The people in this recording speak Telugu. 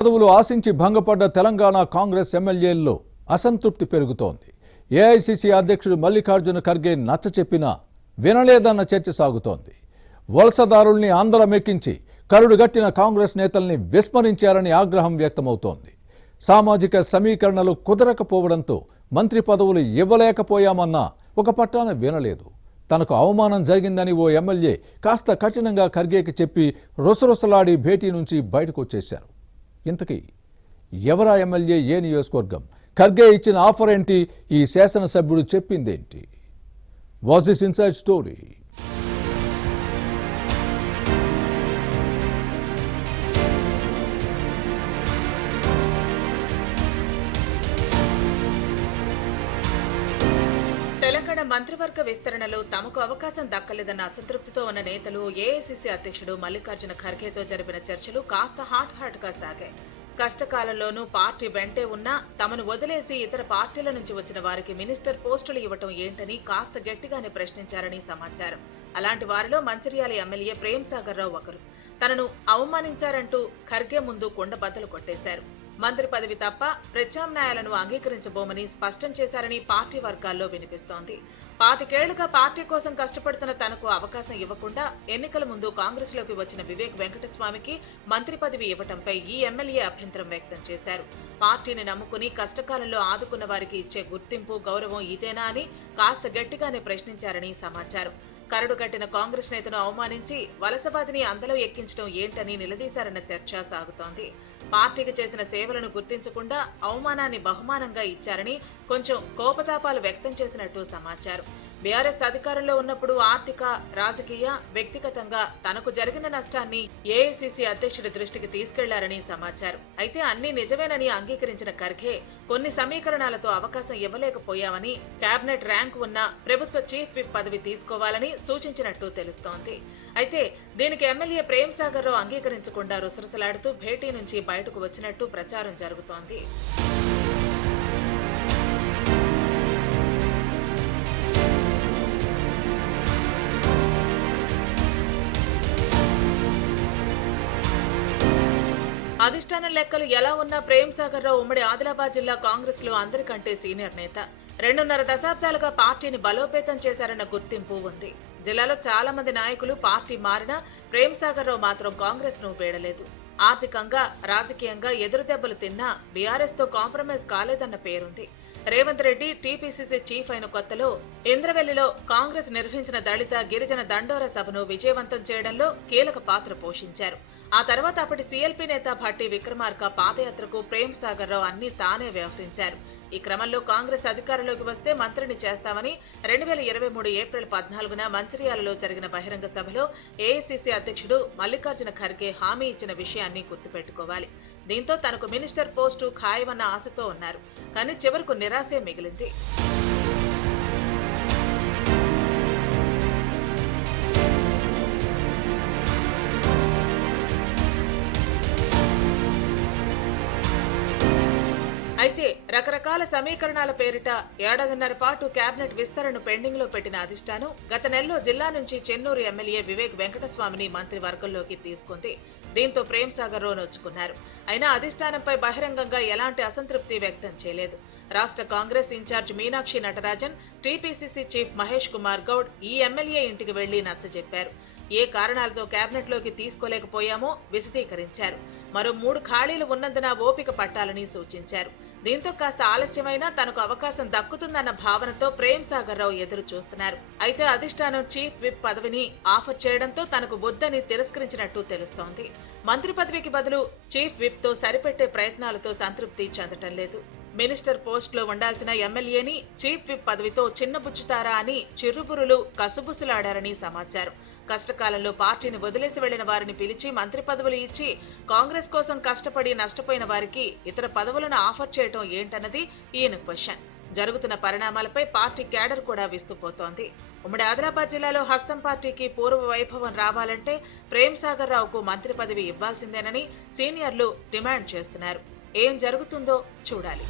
పదవులు ఆశించి భంగపడ్డ తెలంగాణ కాంగ్రెస్ ఎమ్మెల్యేల్లో అసంతృప్తి పెరుగుతోంది. ఏఐసీసీ అధ్యక్షుడు మల్లికార్జున ఖర్గే నచ్చచెప్పినా వినలేదన్న చర్చ సాగుతోంది. వలసదారుల్ని ఆందోళనమెక్కించి కరుడుగట్టిన కాంగ్రెస్ నేతల్ని విస్మరించారని ఆగ్రహం వ్యక్తమవుతోంది. సామాజిక సమీకరణలు కుదరకపోవడంతో మంత్రి పదవులు ఇవ్వలేకపోయామన్నా ఒక పట్టాన వినలేదు. తనకు అవమానం జరిగిందని ఓ ఎమ్మెల్యే కాస్త కఠినంగా ఖర్గేకి చెప్పి రొసరొసలాడి భేటీ నుంచి బయటకు వచ్చేశారు. ఇంతకీ ఎవరా ఎమ్మెల్యే, ఏ నియోజకవర్గం, ఖర్గే ఇచ్చిన ఆఫర్ ఏంటి, ఈ శాసనసభ్యుడు చెప్పిందేంటి? Was this inside story? Telangana మంత్రివర్గ విస్తరణలో తమకు అవకాశం దక్కలేదన్న అసంతృప్తితో ఉన్న నేతలు ఏఐసీసీ అధ్యక్షుడు మల్లికార్జున ఖర్గేతో జరిపిన చర్చలు కాస్త హాట్ గా సాగాయి. కష్టకాలంలోనూ పార్టీ వెంటే ఉన్నా తమను వదిలేసి ఇతర పార్టీల నుంచి వచ్చిన వారికి మినిస్టర్ పోస్టులు ఇవ్వటం ఏంటని కాస్త గట్టిగానే ప్రశ్నించారని సమాచారం. అలాంటి వారిలో మంచిర్యాల ఎమ్మెల్యే ప్రేమ్ సాగర్ రావు ఒకరు. తనను అవమానించారంటూ ఖర్గే ముందు కొండ బద్దలు కొట్టేశారు. మంత్రి పదవి తప్ప ప్రత్యామ్నాయాలను అంగీకరించబోమని స్పష్టం చేశారని పార్టీ వర్గాల్లో వినిపిస్తోంది. 25 ఏళ్లుగా పార్టీ కోసం కష్టపడుతున్న తనకు అవకాశం ఇవ్వకుండా ఎన్నికల ముందు కాంగ్రెస్ లోకి వచ్చిన వివేక్ వెంకటస్వామికి మంత్రి పదవి ఇవ్వటంపై ఈ ఎమ్మెల్యే అభ్యంతరం వ్యక్తం చేశారు. పార్టీని నమ్ముకుని కష్టకాలంలో ఆదుకున్న వారికి ఇచ్చే గుర్తింపు, గౌరవం ఇదేనా అని కాస్త గట్టిగానే ప్రశ్నించారని సమాచారం. కరడు కట్టిన కాంగ్రెస్ నేతను అవమానించి వలసవాదిని అందలో ఎక్కించడం ఏంటని నిలదీశారన్న చర్చ సాగుతోంది. పార్టీకి చేసిన సేవలను గుర్తించకుండా అవమానాన్ని బహుమానంగా ఇచ్చారని కొంచెం కోపతాపాలు వ్యక్తం చేసినట్టు సమాచారం. బీఆర్ఎస్ అధికారంలో ఉన్నప్పుడు ఆర్థిక, రాజకీయ, వ్యక్తిగతంగా తనకు జరిగిన నష్టాన్ని ఏఐసీసీ అధ్యక్షుడి దృష్టికి తీసుకెళ్లారని సమాచారం. అయితే అన్ని నిజమేనని అంగీకరించిన ఖర్గే కొన్ని సమీకరణాలతో అవకాశం ఇవ్వలేకపోయామని, కేబినెట్ ర్యాంక్ ఉన్న ప్రభుత్వ చీఫ్ విప్ పదవి తీసుకోవాలని సూచించినట్టు తెలుస్తోంది. అయితే దీనికి ఎమ్మెల్యే ప్రేమ్ సాగర్ రావు అంగీకరించకుండా రుసరుసలాడుతూ భేటీ నుంచి బయటకు వచ్చినట్టు ప్రచారం జరుగుతోంది. అధిష్టానం లెక్కలు ఎలా ఉన్నా ప్రేమ్ సాగర్ రావు ఉమ్మడి ఆదిలాబాద్ జిల్లా కాంగ్రెస్ లో అందరికంటే సీనియర్ నేత. 2.5 దశాబ్దాలుగా పార్టీని బలోపేతం చేశారన్న గుర్తింపు ఉంది. జిల్లాలో చాలా మంది నాయకులు పార్టీ మారినా ప్రేమ్ సాగర్ రావు మాత్రం కాంగ్రెస్ ను వీడలేదు. ఆర్థికంగా, రాజకీయంగా ఎదురుదెబ్బలు తిన్నా బీఆర్ఎస్ తో కాంప్రమైజ్ కాలేదన్న పేరుంది. రేవంత్ రెడ్డి టీపీసీసీ చీఫ్ అయిన కొత్తలో ఇంద్రవెల్లిలో కాంగ్రెస్ నిర్వహించిన దళిత, గిరిజన దండోర సభను విజయవంతం చేయడంలో కీలక పాత్ర పోషించారు. ఆ తర్వాత అప్పటి సీఎల్పీ నేత భట్టి విక్రమార్క పాదయాత్రకు ప్రేమ్ సాగర్ రావు అన్ని తానే వ్యవహరించారు. ఈ క్రమంలో కాంగ్రెస్ అధికారంలోకి వస్తే మంత్రిని చేస్తామని 2023 ఏప్రిల్ 14న మంచిర్యాలలో జరిగిన బహిరంగ సభలో ఏఐసీసీ అధ్యక్షుడు మల్లికార్జున ఖర్గే హామీ ఇచ్చిన విషయాన్ని గుర్తుపెట్టుకోవాలి. దీంతో తనకు మినిస్టర్ పోస్టు ఖాయమన్న ఆశతో ఉన్నారు. కానీ చివరకు నిరాశే మిగిలింది. అయితే రకరకాల సమీకరణాల పేరిట 1.5 ఏళ్ల పాటు కేబినెట్ విస్తరణను పెండింగ్ లో పెట్టిన అధిష్టానం గత నెలలో జిల్లా నుంచి చెన్నూరు ఎమ్మెల్యే వివేక్ వెంకటస్వామిని మంత్రి వర్గంలోకి తీసుకుంది. దీంతో ప్రేమ్ సాగర్ రావు నొచ్చుకున్నారు. అయినా అధిష్టానంపై బహిరంగంగా ఎలాంటి అసంతృప్తి వ్యక్తం చేయలేదు. రాష్ట్ర Congress in charge Meenakshi Natarajan, TPCC chief Mahesh Kumar Goud ఈ ఎమ్మెల్యే ఇంటికి వెళ్లి నచ్చజెప్పారు. ఏ కారణాలతో కేబినెట్ లోకి తీసుకోలేకపోయామో విశదీకరించారు. మరో 3 ఖాళీలు ఉన్నందున ఓపిక పట్టాలని సూచించారు. దీంతో కాస్త ఆలస్యమైనా తనకు అవకాశం దక్కుతుందన్న భావనతో ప్రేమ్ సాగర్ రావు ఎదురు చూస్తున్నారు. అయితే అధిష్టానం చీఫ్ విప్ పదవిని ఆఫర్ చేయడంతో తనకు వద్దని తిరస్కరించినట్టు తెలుస్తోంది. మంత్రి పదవికి బదులు చీఫ్ విప్ తో సరిపెట్టే ప్రయత్నాలతో సంతృప్తి చెందటం లేదు. మినిస్టర్ పోస్ట్ లో ఉండాల్సిన ఎమ్మెల్యేని చీఫ్ విప్ పదవితో చిన్నబుచ్చుతారా అని చిరుబురులు కసుబుసులాడారని సమాచారం. కష్టకాలంలో పార్టీని వదిలేసి వెళ్లిన వారిని పిలిచి మంత్రి పదవులు ఇచ్చి కాంగ్రెస్ కోసం కష్టపడి నష్టపోయిన వారికి ఇతర పదవులను ఆఫర్ చేయటం ఏంటన్నది ఈయన క్వశ్చన్. జరుగుతున్న పరిణామాలపై పార్టీ క్యాడర్ కూడా విస్తుపోతోంది. ఉమ్మడి ఆదిలాబాద్ జిల్లాలో హస్తం పార్టీకి పూర్వ వైభవం రావాలంటే ప్రేమ్ సాగర్ రావుకు మంత్రి పదవి ఇవ్వాల్సిందేనని సీనియర్లు డిమాండ్ చేస్తున్నారు. ఏం జరుగుతుందో చూడాలి.